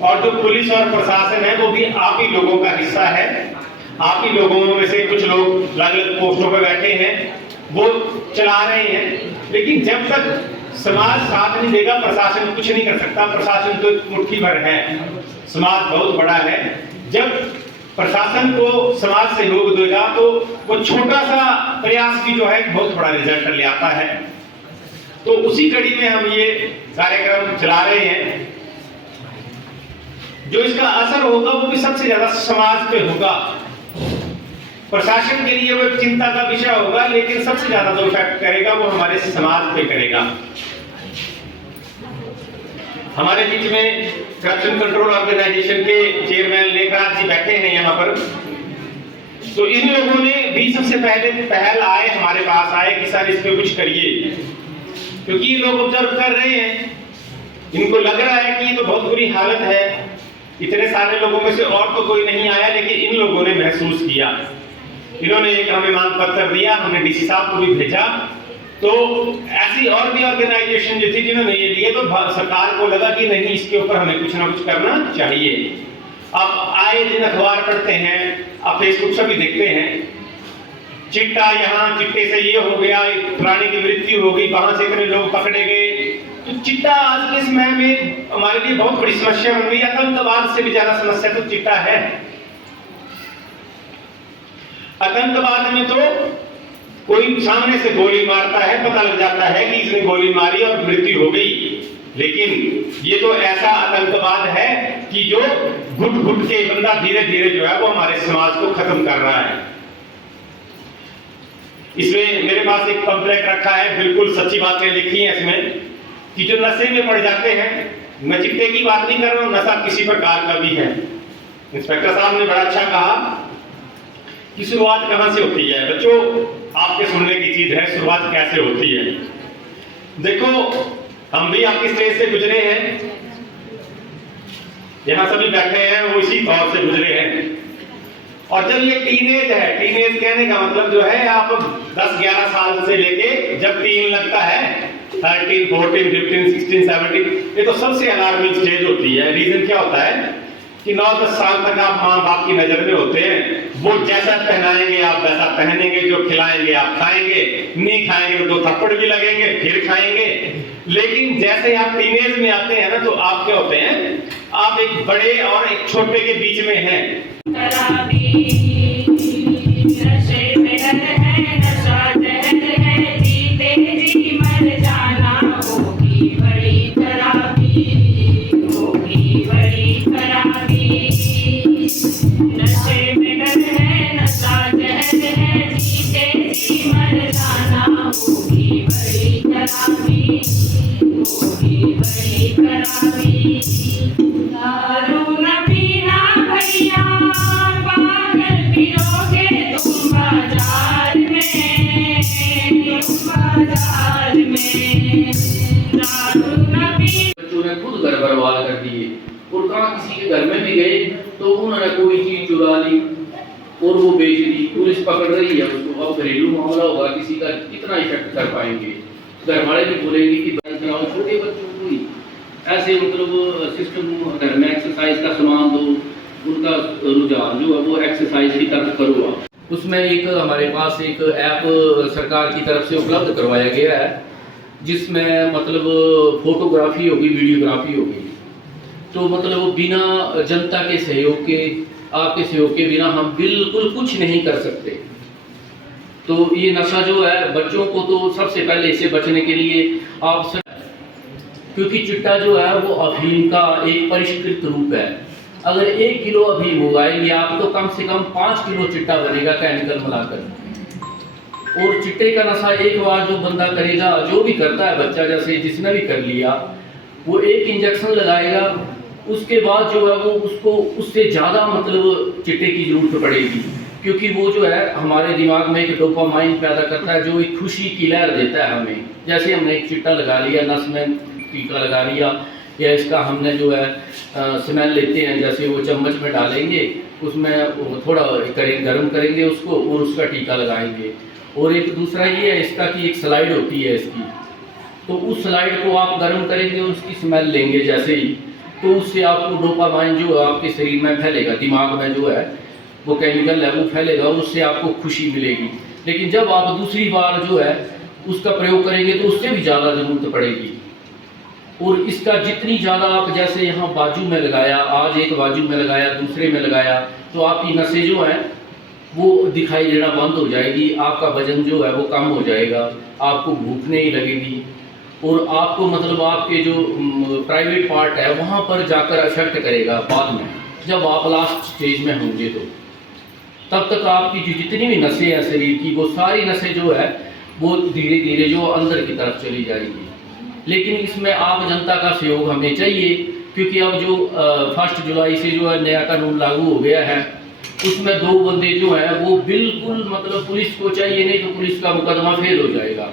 और जो पुलिस और प्रशासन है वो भी आप ही लोगों का हिस्सा है। आप ही लोगों में से कुछ लोग अलग अलग पोस्टों पर बैठे हैं, वो चला रहे हैं, लेकिन जब तक समाज साथ नहीं देगा प्रशासन कुछ नहीं कर सकता। प्रशासन तो मुट्ठी भर है, समाज बहुत बड़ा है। जब प्रशासन को समाज सहयोग देगा तो वो छोटा सा प्रयास भी जो है बहुत बड़ा रिजल्ट ले आता है। तो उसी कड़ी में हम ये कार्यक्रम चला रहे हैं। जो इसका असर होगा वो भी सबसे ज्यादा समाज पे होगा। प्रशासन के लिए वो एक चिंता का विषय होगा, लेकिन सबसे ज्यादा जो इफेक्ट करेगा वो हमारे समाज पे करेगा। हमारे बीच में करप्शन कंट्रोल ऑर्गेनाइजेशन के चेयरमैन लेखराज जी बैठे हैं यहाँ पर। तो इन लोगों ने भी सबसे पहले पहल आए हमारे पास आए कि सर इस पे कुछ करिए, क्योंकि ये लोग ऑब्जर्व कर रहे हैं, इनको लग रहा है कि ये तो बहुत बुरी हालत है। इतने सारे लोगों में से और तो कोई नहीं आया, लेकिन इन लोगों ने महसूस किया। इन्होंने एक हमें मांग पत्र दिया, हमने डीसी साहब को भी भेजा। तो ऐसी और भी ऑर्गेनाइजेशन जो थी जिन्होंने ये लिए, तो सरकार को लगा कि नहीं इसके ऊपर हमें कुछ ना कुछ करना चाहिए। अब आए दिन अखबार पढ़ते हैं, अब फेसबुक से भी देखते हैं, चिट्टा यहाँ, चिट्टे से ये हो गया, एक प्राणी की मृत्यु हो गई, वहां से इतने लोग पकड़े गए। तो चिट्टा आज के समय में हमारे लिए बहुत बड़ी समस्या बन गई। आतंकवाद से भी ज्यादा समस्या तो चिट्टा है। आतंकवाद में तो कोई सामने से गोली मारता है, पता लग जाता है कि इसने गोली मारी और मृत्यु हो गई, लेकिन ये तो ऐसा आतंकवाद है कि जो घुट घुट के बंदा धीरे धीरे जो है वो हमारे समाज को खत्म कर रहा है। इसमें मेरे पास एक पंपलेट रखा है, बिल्कुल सच्ची बातें लिखी हैं इसमें, कि जो नशे में पड़ जाते हैं, मैं चिट्टे की बात नहीं कर रहा हूं, नशा किसी प्रकार का भी है। इंस्पेक्टर साहब ने बड़ा अच्छा कहा कि शुरुआत कहां से होती है। बच्चों, आपके सुनने की चीज है, शुरुआत कैसे होती है। देखो, हम भी आपकी स्टेज से गुजरे हैं, यहां सभी बैठे हैं वो इसी दौर से गुजरे हैं। और जब ये टीनेज है, टीनेज कहने का मतलब जो है आप 10-11 साल से लेके जब टीन लगता है, 13, 14, 15, 16, 17, ये तो सबसे अलार्मिंग स्टेज होती है। रीजन क्या होता है कि 9-10 साल तक आप माँ बाप की नजर में होते हैं। वो जैसा पहनाएंगे आप वैसा पहनेंगे, जो खिलाएंगे आप खाएंगे, नहीं खाएंगे तो 2 थप्पड़ भी लगेंगे, फिर खाएंगे। लेकिन जैसे आप टीनेज में आते हैं ना, तो आप क्या होते हैं, आप एक बड़े और एक छोटे के बीच में हैं। किसी के घर में भी गए तो उन्होंने कोई चीज चुरा ली और वो बेच दी, पुलिस पकड़ रही है उसको। अब घरेलू मामला होगा, किसी का कितना इफेक्ट कर पाएंगे। घर वाले भी बोलेंगे कि छोटे बच्चों को ही ऐसे मतलब सिस्टम, घर में एक्सरसाइज का सामान दो, उनका रुझान जो है वो एक्सरसाइज की तरफ करो आप। उसमें एक हमारे पास एक ऐप सरकार की तरफ से उपलब्ध करवाया गया है, जिसमें मतलब फोटोग्राफी होगी, वीडियोग्राफी होगी। तो मतलब वो बिना जनता के सहयोग के, आपके सहयोग के बिना हम बिल्कुल कुछ नहीं कर सकते। तो ये नशा जो है बच्चों को तो सबसे पहले इससे बचने के लिए आप क्योंकि चिट्टा जो है वो अफीम का एक परिष्कृत रूप है। अगर 1 किलो अफीम उगाएंगे आप तो कम से कम 5 किलो चिट्टा बनेगा केमिकल मिलाकर। और चिट्टे का नशा एक बार जो बंदा करेगा, जो भी करता है बच्चा, जैसे जिसने भी कर लिया, वो 1 इंजेक्शन लगाएगा, उसके बाद जो है वो उसको उससे ज़्यादा मतलब चिट्टे की जरूरत पड़ेगी, क्योंकि वो जो है हमारे दिमाग में एक डोपामाइन पैदा करता है, जो एक खुशी की लहर देता है हमें। जैसे हमने एक चिट्टा लगा लिया, नस में टीका लगा लिया, या इसका हमने जो है स्मेल लेते हैं, जैसे वो चम्मच में डालेंगे, उसमें थोड़ा गर्म करेंगे उसको और उसका टीका लगाएंगे। और एक दूसरा ये है इसका कि एक स्लाइड होती है इसकी, तो उस स्लाइड को आप गर्म करेंगे और उसकी स्मेल लेंगे जैसे ही, तो उससे आपको डोपामाइन जो आपके शरीर में फैलेगा, दिमाग में जो है वो केमिकल है वो फैलेगा और उससे आपको खुशी मिलेगी। लेकिन जब आप दूसरी बार जो है उसका प्रयोग करेंगे तो उससे भी ज़्यादा ज़रूरत पड़ेगी। और इसका जितनी ज़्यादा आप जैसे यहाँ बाजू में लगाया, आज एक बाजू में लगाया, दूसरे में लगाया, तो आपकी नसें जो हैं वो दिखाई देना बंद हो जाएगी, आपका वजन जो है वो कम हो जाएगा, आपको भूख नहीं लगेगी और आपको मतलब आपके जो प्राइवेट पार्ट है वहाँ पर जाकर अफेक्ट करेगा बाद में, जब आप लास्ट स्टेज में होंगे तो तब तक आपकी जो जितनी भी नसें हैं शरीर की वो सारी नसें जो है वो धीरे धीरे जो अंदर की तरफ चली जाएंगी। लेकिन इसमें आप जनता का सहयोग हमें चाहिए, क्योंकि अब जो 1 जुलाई से जो है नया कानून लागू हो गया है, उसमें 2 बंदे जो है वो बिल्कुल मतलब पुलिस को चाहिए, नहीं तो पुलिस का मुकदमा फेल हो जाएगा।